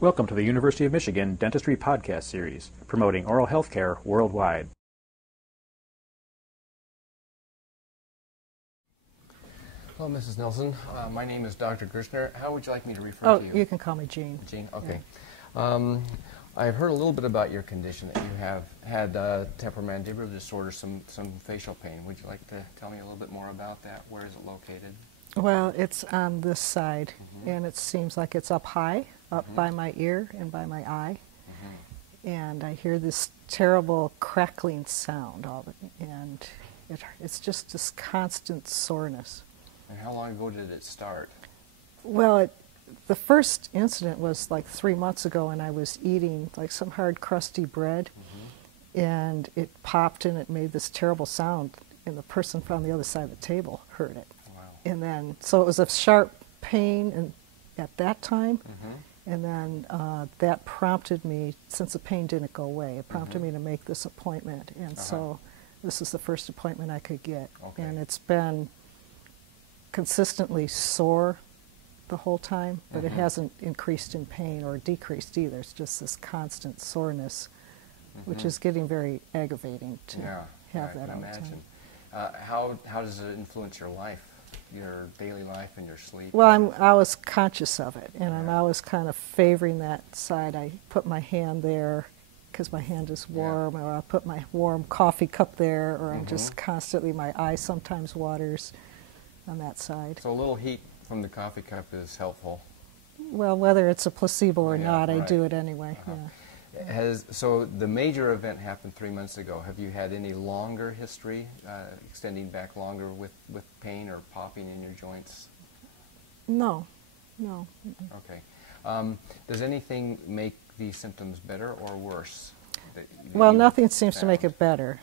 Welcome to the University of Michigan Dentistry Podcast Series, promoting oral health care worldwide. Hello, Mrs. Nelson. My name is Dr. Gerstner. How would you like me to refer to you? Oh, you can call me Jean. Jean, okay. Yeah. I've heard a little bit about your condition, that you have had temporomandibular disorder, some facial pain. Would you like to tell me a little bit more about that? Where is it located? Well, it's on this side, and it seems like it's up high, up by my ear and by my eye. And I hear this terrible crackling sound, and it's just this constant soreness. And how long ago did it start? Well, the first incident was like 3 months ago, and I was eating like some hard, crusty bread, and it popped and it made this terrible sound, and the person from the other side of the table heard it. Wow. And then, so it was a sharp pain at that time, and then that prompted me, since the pain didn't go away, it prompted me to make this appointment, and so this is the first appointment I could get. Okay. And it's been consistently sore the whole time, but it hasn't increased in pain or decreased either. It's just this constant soreness, which is getting very aggravating to have that all the time. How does it influence your life, your daily life and your sleep? Well, I'm always conscious of it, and I'm always kind of favoring that side. I put my hand there because my hand is warm, or I put my warm coffee cup there, or I'm just constantly, my eye sometimes waters on that side. So a little heat from the coffee cup is helpful. Well, whether it's a placebo or not, right. I do it anyway. So the major event happened 3 months ago. Have you had any longer history, extending back longer with pain or popping in your joints? No. Okay. Does anything make these symptoms better or worse? Well, nothing seems to make it better.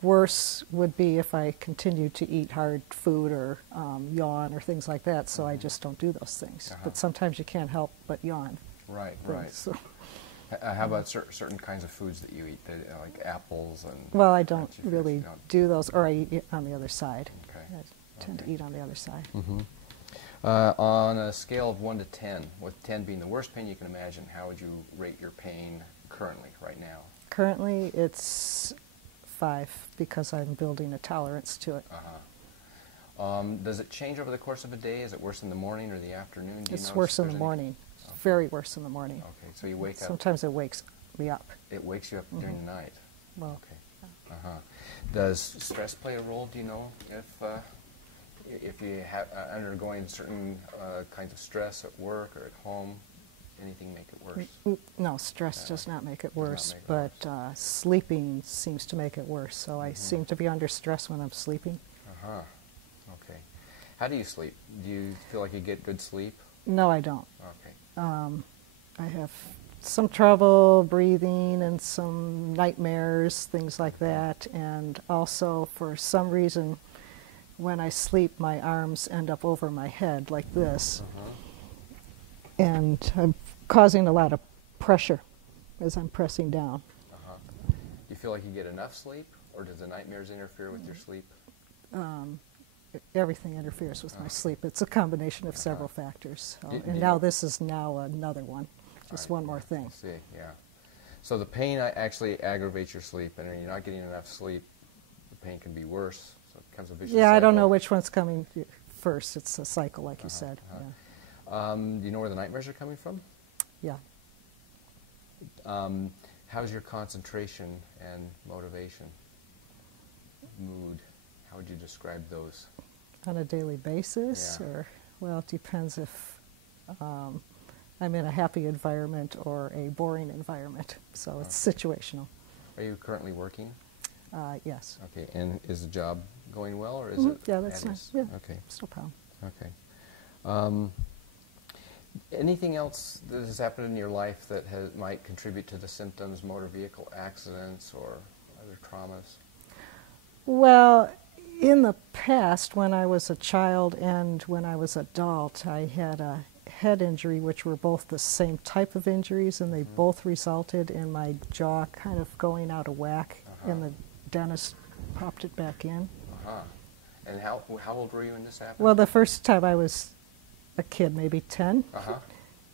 Worse would be if I continued to eat hard food or yawn or things like that, so I just don't do those things. But sometimes you can't help but yawn. Right. So. How about certain kinds of foods that you eat, like apples and... Well, I don't really do those, or I eat on the other side. Okay. I tend to eat on the other side. On a scale of 1 to 10, with 10 being the worst pain you can imagine, how would you rate your pain currently, right now? Currently, it's 5 because I'm building a tolerance to it. Does it change over the course of a day? Is it worse in the morning or the afternoon? It's worse in the morning. Very worse in the morning. Okay, so you wake up. Sometimes it wakes me up. It wakes you up during the night. Well, okay. Does stress play a role? Do you know if you have undergoing certain kinds of stress at work or at home, anything make it worse? No, stress does not make it worse, but sleeping seems to make it worse. So I seem to be under stress when I'm sleeping. Okay. How do you sleep? Do you feel like you get good sleep? No, I don't. Okay. I have some trouble breathing and some nightmares, things like that. And also, for some reason, when I sleep, my arms end up over my head like this. And I'm causing a lot of pressure as I'm pressing down. Do you feel like you get enough sleep, or does the nightmares interfere with your sleep? Everything interferes with my sleep. It's a combination of several factors. And now this is another one, just one more thing. I see, yeah. So the pain actually aggravates your sleep, and when you're not getting enough sleep, the pain can be worse. So it becomes a vicious cycle. I don't know which one's coming first. It's a cycle, like you said. Do you know where the nightmares are coming from? Yeah. How's your concentration and motivation, mood? How would you describe those? On a daily basis? Or, well, it depends if I'm in a happy environment or a boring environment. So it's situational. Are you currently working? Yes. Okay, and is the job going well, or is it? Yeah, that's nice. Yeah, okay. It's no problem. Okay. Anything else that has happened in your life that might contribute to the symptoms, motor vehicle accidents or other traumas? Well, in the past, when I was a child and when I was adult, I had a head injury, which were both the same type of injuries, and they both resulted in my jaw kind of going out of whack, and the dentist popped it back in. And how old were you when this happened? Well, the first time I was a kid, maybe 10,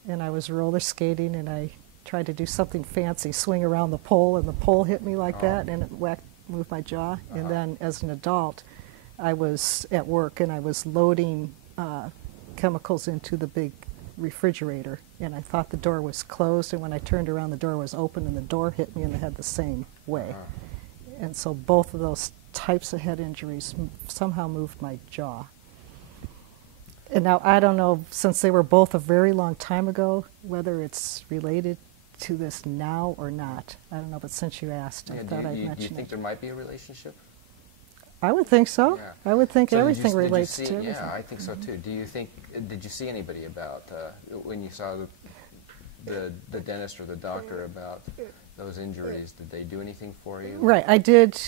and I was roller skating, and I tried to do something fancy, swing around the pole, and the pole hit me like that, and it moved my jaw. And then as an adult, I was at work, and I was loading chemicals into the big refrigerator, and I thought the door was closed, and when I turned around, the door was open, and the door hit me in the head the same way. And so both of those types of head injuries somehow moved my jaw. And now I don't know, since they were both a very long time ago, whether it's related to this now or not. I don't know, but since you asked, I thought I'd mention it. Do you think there might be a relationship? I would think so. Yeah. I would think So everything relates to everything. Yeah, I think so too. Do you think? Did you see anybody about when you saw the dentist or the doctor about those injuries? Did they do anything for you? Right. I did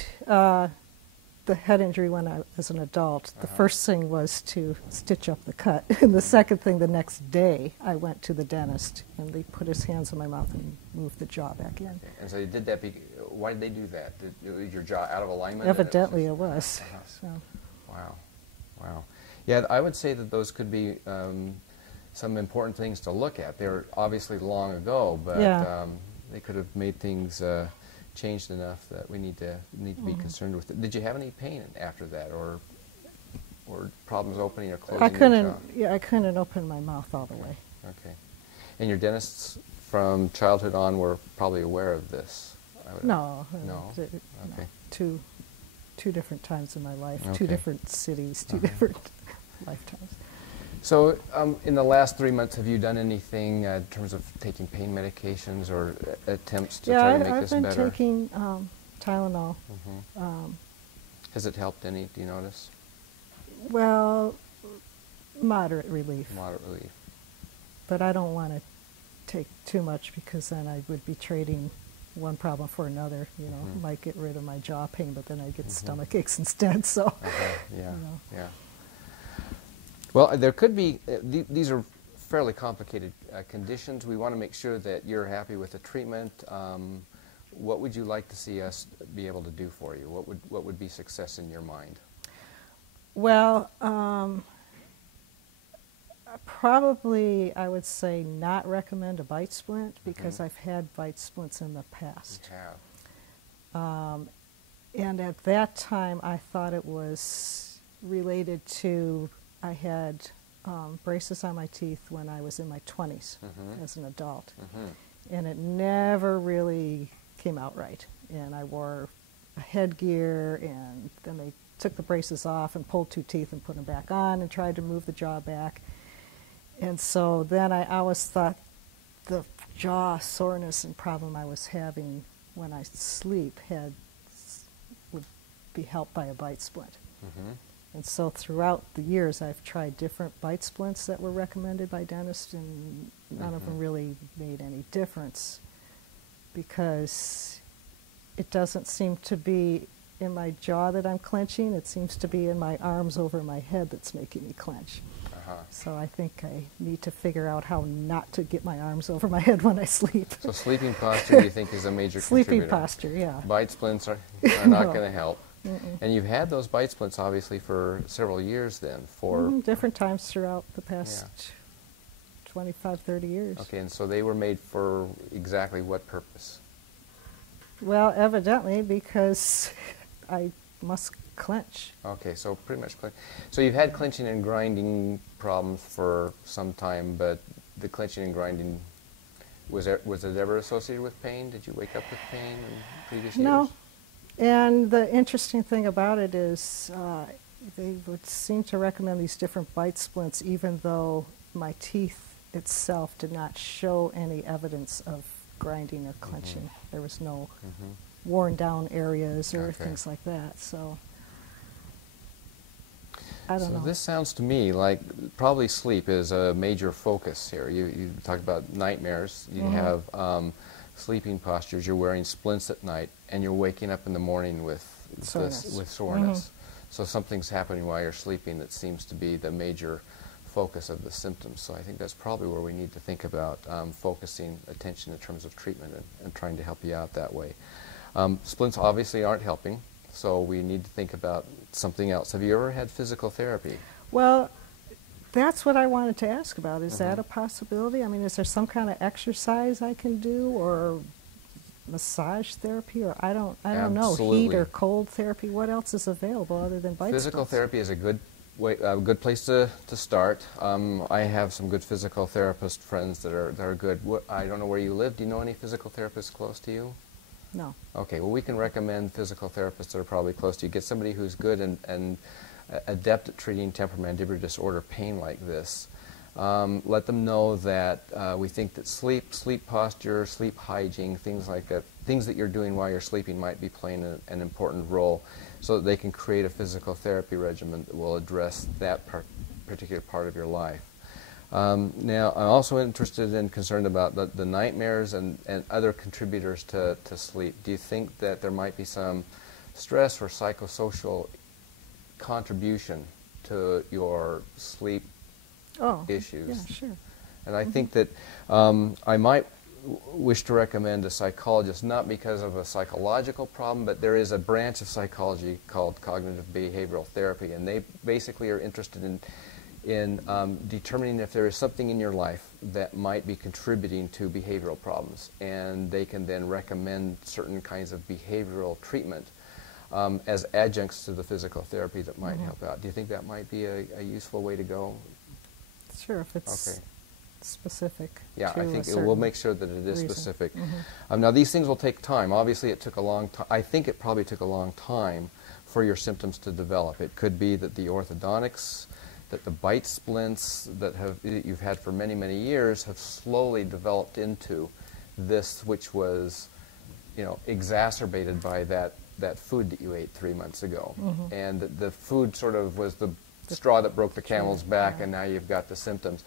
the head injury when I was an adult. The first thing was to stitch up the cut, and the second thing, the next day, I went to the dentist, and they put his hands in my mouth and moved the jaw back in. Okay. And so you did that. Why did they do that? Was your jaw out of alignment? Evidently, it was. So. Wow, wow. Yeah, I would say that those could be some important things to look at. They were obviously long ago, but they could have made things changed enough that we need to be concerned with it. Did you have any pain after that, or problems opening or closing your jaw? Yeah, I couldn't open my mouth all the way. Okay. And your dentists from childhood on were probably aware of this? No. Okay. No. Two different times in my life, Okay. two different cities, two different lifetimes. So in the last 3 months, have you done anything in terms of taking pain medications or attempts to try to make this better? I've been taking Tylenol. Has it helped any, do you notice? Well, moderate relief. Moderate relief. But I don't want to take too much, because then I would be trading one problem for another. You know, might get rid of my jaw pain, but then I get stomach aches instead. So, yeah, you know. yeah. Well, there could be, these are fairly complicated conditions. We want to make sure that you're happy with the treatment. What would you like to see us be able to do for you? What would be success in your mind? Well, probably I would say not recommend a bite splint, because I've had bite splints in the past. You have. And at that time, I thought it was related to, I had braces on my teeth when I was in my 20s as an adult. And it never really came out right. And I wore a headgear, and then they took the braces off and pulled 2 teeth and put them back on and tried to move the jaw back. And so then I always thought the jaw soreness and problem I was having when I sleep would be helped by a bite splint. And so throughout the years, I've tried different bite splints that were recommended by dentists, and none of them really made any difference, because it doesn't seem to be in my jaw that I'm clenching. It seems to be in my arms over my head that's making me clench. So I think I need to figure out how not to get my arms over my head when I sleep. So sleeping posture, do you think, is a major Sleeping contributor? posture, yeah. Bite splints are not No. going to help. And you've had those bite splints, obviously, for several years then. For different times throughout the past 25, 30 years. Okay, and so they were made for exactly what purpose? Well, evidently because I must clench. Okay, so pretty much clench. So you've had clenching and grinding problems for some time, but the clenching and grinding, was it ever associated with pain? Did you wake up with pain in previous years? No. And the interesting thing about it is they would seem to recommend these different bite splints, even though my teeth itself did not show any evidence of grinding or clenching. There was no worn down areas or things like that. So I don't know. So this sounds to me like probably sleep is a major focus here. You talked about nightmares. You have sleeping postures. You're wearing splints at night, and you're waking up in the morning with soreness. So something's happening while you're sleeping that seems to be the major focus of the symptoms. So I think that's probably where we need to think about focusing attention in terms of treatment and trying to help you out that way. Splints obviously aren't helping, so we need to think about something else. Have you ever had physical therapy? Well, That's what I wanted to ask about. Is that a possibility? I mean, is there some kind of exercise I can do, or massage therapy, or I don't know, heat or cold therapy? What else is available other than bite Physical splints? therapy is a good place to start. I have some good physical therapist friends that are good. I don't know where you live. Do you know any physical therapists close to you? No. Okay, well, we can recommend physical therapists that are probably close to you. Get somebody who's good and adept at treating temporomandibular disorder pain like this. Let them know that we think that sleep posture, sleep hygiene, things like that, things that you're doing while you're sleeping might be playing an important role, so that they can create a physical therapy regimen that will address that particular part of your life. Now, I'm also interested and concerned about the nightmares and other contributors to sleep. Do you think that there might be some stress or psychosocial contribution to your sleep issues? Yeah, sure. And I think that I might wish to recommend a psychologist, not because of a psychological problem, but there is a branch of psychology called cognitive behavioral therapy, and they basically are interested in determining if there is something in your life that might be contributing to behavioral problems, and they can then recommend certain kinds of behavioral treatment as adjuncts to the physical therapy that might help out. Do you think that might be a useful way to go? Sure, if it's specific. Yeah, to I think a we'll certain make sure that it is reason. specific. Now, these things will take time. Obviously, it took a long time. I think it probably took a long time for your symptoms to develop. It could be that the orthodontics, that the bite splints that you've had for many, many years have slowly developed into this, which was, exacerbated by that food that you ate 3 months ago. And the food sort of was the straw that broke the camel's back, and now you've got the symptoms.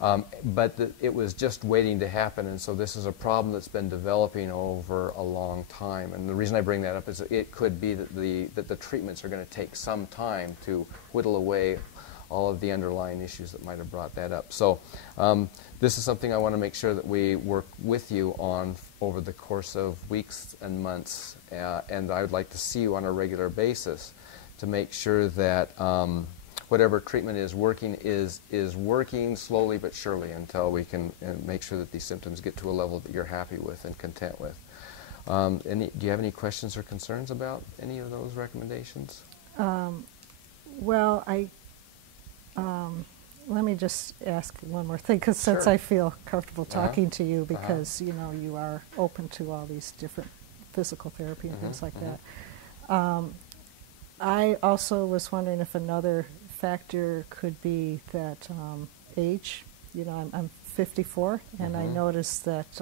But it was just waiting to happen, and so this is a problem that's been developing over a long time. And the reason I bring that up is that it could be that the treatments are going to take some time to whittle away all of the underlying issues that might have brought that up. So this is something I want to make sure that we work with you on over the course of weeks and months, and I would like to see you on a regular basis to make sure that whatever treatment is working is working slowly but surely until we can make sure that these symptoms get to a level that you're happy with and content with. Do you have any questions or concerns about any of those recommendations? Well, let me just ask one more thing, because since Sure. I feel comfortable talking to you, because you are open to all these different physical therapy and things like that. I also was wondering if another factor could be that age. I'm 54, and I noticed that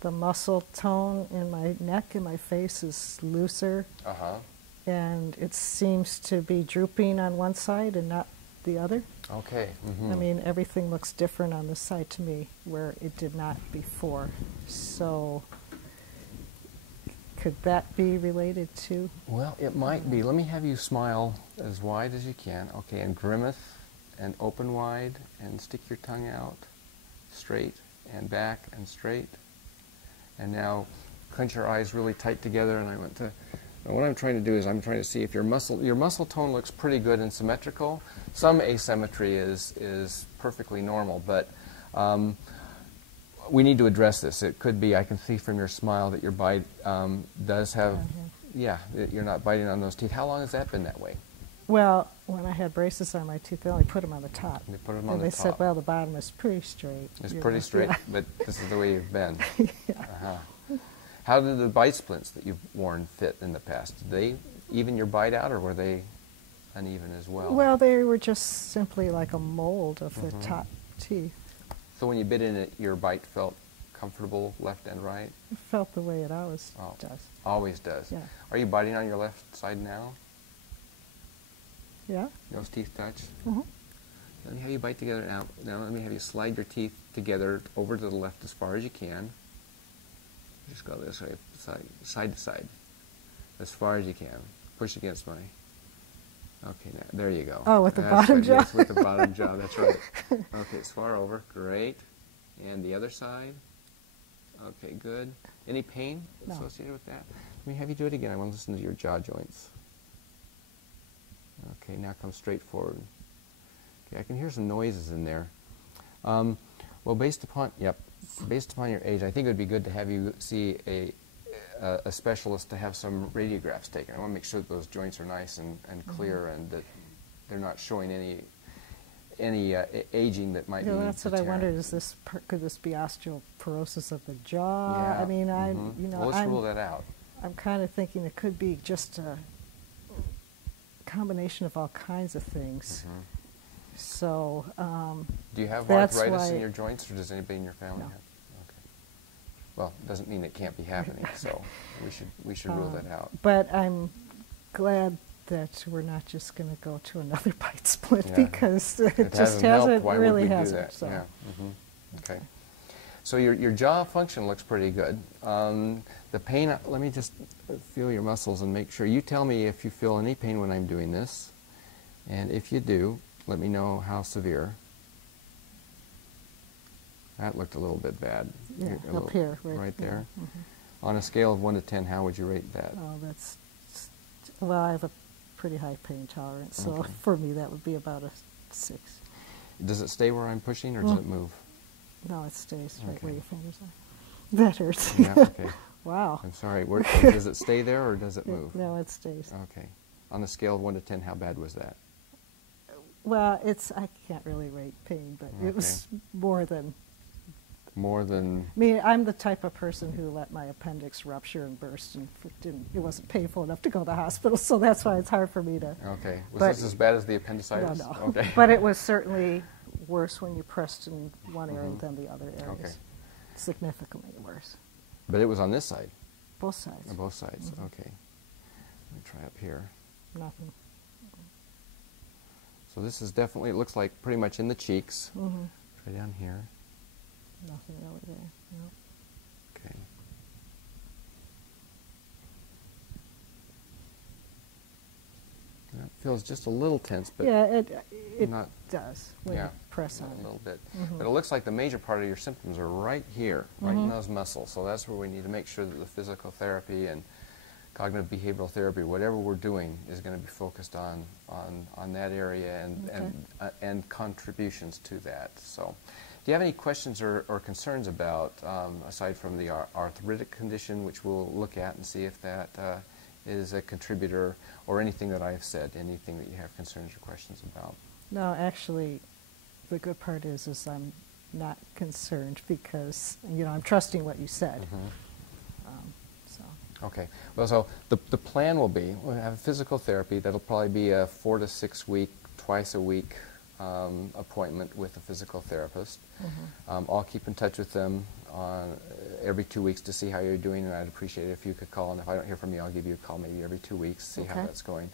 the muscle tone in my neck and my face is looser, and it seems to be drooping on one side and not the other. Okay. I mean, everything looks different on this side to me, where it did not before. So could that be related to? Well, it might be. Let me have you smile as wide as you can. Okay, and grimace and open wide, and stick your tongue out straight and back and straight. And now clench your eyes really tight together, and what I'm trying to do is I'm trying to see if your muscle tone looks pretty good and symmetrical. Some asymmetry is perfectly normal, but we need to address this. It could be, I can see from your smile that your bite does have, you're not biting on those teeth. How long has that been that way? Well, when I had braces on my teeth, they only put them on the top. They put them on and the they top. said, well, the bottom is pretty straight. It's pretty straight, but this is the way you've been. Yeah. How did the bite splints that you've worn fit in the past? Did they even your bite out, or were they uneven as well? Well, they were just simply like a mold of the top teeth. So when you bit in it, your bite felt comfortable left and right? It felt the way it always does. Always does. Yeah. Are you biting on your left side now? Yeah. Those teeth touch? Let me have you bite together now. Now let me have you slide your teeth together over to the left as far as you can. Just go this way, side to side, as far as you can. Push against my... Okay, now, there you go. Oh, with the That's bottom right. jaw? Yes, with the bottom jaw, that's right. Okay, as far over, great. And the other side? Okay, good. Any pain associated with that? Let me have you do it again. I want to listen to your jaw joints. Okay, now come straight forward. Okay, I can hear some noises in there. Well, based upon your age, I think it would be good to have you see a specialist to have some radiographs taken. I want to make sure that those joints are nice and clear, and that they're not showing any aging that might be. That's what I wondered. Could this be osteoporosis of the jaw? Yeah. I mean, well, let's rule that out. I'm kind of thinking it could be just a combination of all kinds of things. So. Do you have that's arthritis why in your joints, or does anybody in your family No. have? Okay. Well, it doesn't mean it can't be happening. So we should rule that out. But I'm glad that we're not just going to go to another bite split, Yeah. because it just hasn't helped. hasn't Why really would we hasn't. do that? So. Yeah. Okay. So your jaw function looks pretty good. The pain, let me just feel your muscles and make sure. You tell me if you feel any pain when I'm doing this. And if you do, let me know how severe. That looked a little bit bad. Yeah, up here. Right there. Yeah. On a scale of 1 to 10, how would you rate that? Oh, well, I have a pretty high pain tolerance, so for me that would be about a 6. Does it stay where I'm pushing, or does it move? No, it stays right Okay. where your fingers are. That hurts. Yeah, okay. Wow. I'm sorry. Does it stay there, or does it move? No, it stays. Okay. On a scale of 1 to 10, how bad was that? Well, I can't really rate pain, but it was more than. More than... I mean, I'm the type of person who let my appendix rupture and burst, and it wasn't painful enough to go to the hospital, so that's why it's hard for me to... Okay. Was this as bad as the appendicitis? No. Okay. But it was certainly worse when you pressed in one area than the other areas. Okay. Significantly worse. But it was on this side? Both sides. On both sides. Okay. Let me try up here. Nothing. So this is definitely, it looks like pretty much in the cheeks. Mm-hmm. Try down here. Nothing really there. No. Okay. That feels just a little tense, but Yeah, it not, does when you press on a it. little bit. But it looks like the major part of your symptoms are right here, right in those muscles. So that's where we need to make sure that the physical therapy and cognitive behavioral therapy, whatever we're doing, is going to be focused on that area and contributions to that. So, do you have any questions or concerns about, aside from the arthritic condition, which we'll look at and see if that is a contributor, or anything that I've said, anything that you have concerns or questions about? No, actually, the good part is I'm not concerned because, I'm trusting what you said. So. Okay. Well, so the plan will be, we'll have physical therapy. That'll probably be a 4 to 6 week, twice a week appointment with a physical therapist. I'll keep in touch with them every 2 weeks to see how you're doing, and I'd appreciate it if you could call. And if I don't hear from you, I'll give you a call maybe every 2 weeks, see how that's going.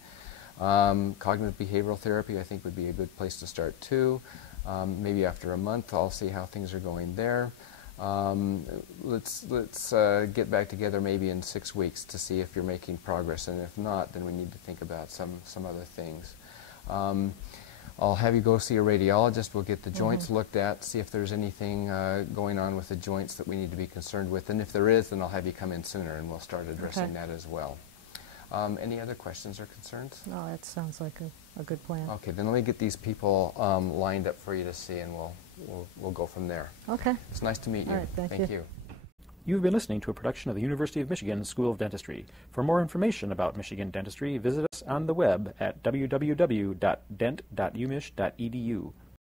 Cognitive behavioral therapy, I think, would be a good place to start too. Maybe after a month, I'll see how things are going there. Let's get back together maybe in 6 weeks to see if you're making progress, and if not, then we need to think about some other things. I'll have you go see a radiologist. We'll get the joints looked at, see if there's anything going on with the joints that we need to be concerned with, and if there is, then I'll have you come in sooner, and we'll start addressing that as well. Any other questions or concerns? No, that sounds like a good plan. Okay, then let me get these people lined up for you to see, and we'll go from there. Okay. It's nice to meet you. All right, thank you. You've been listening to a production of the University of Michigan School of Dentistry. For more information about Michigan dentistry, visit us on the web at www.dent.umich.edu.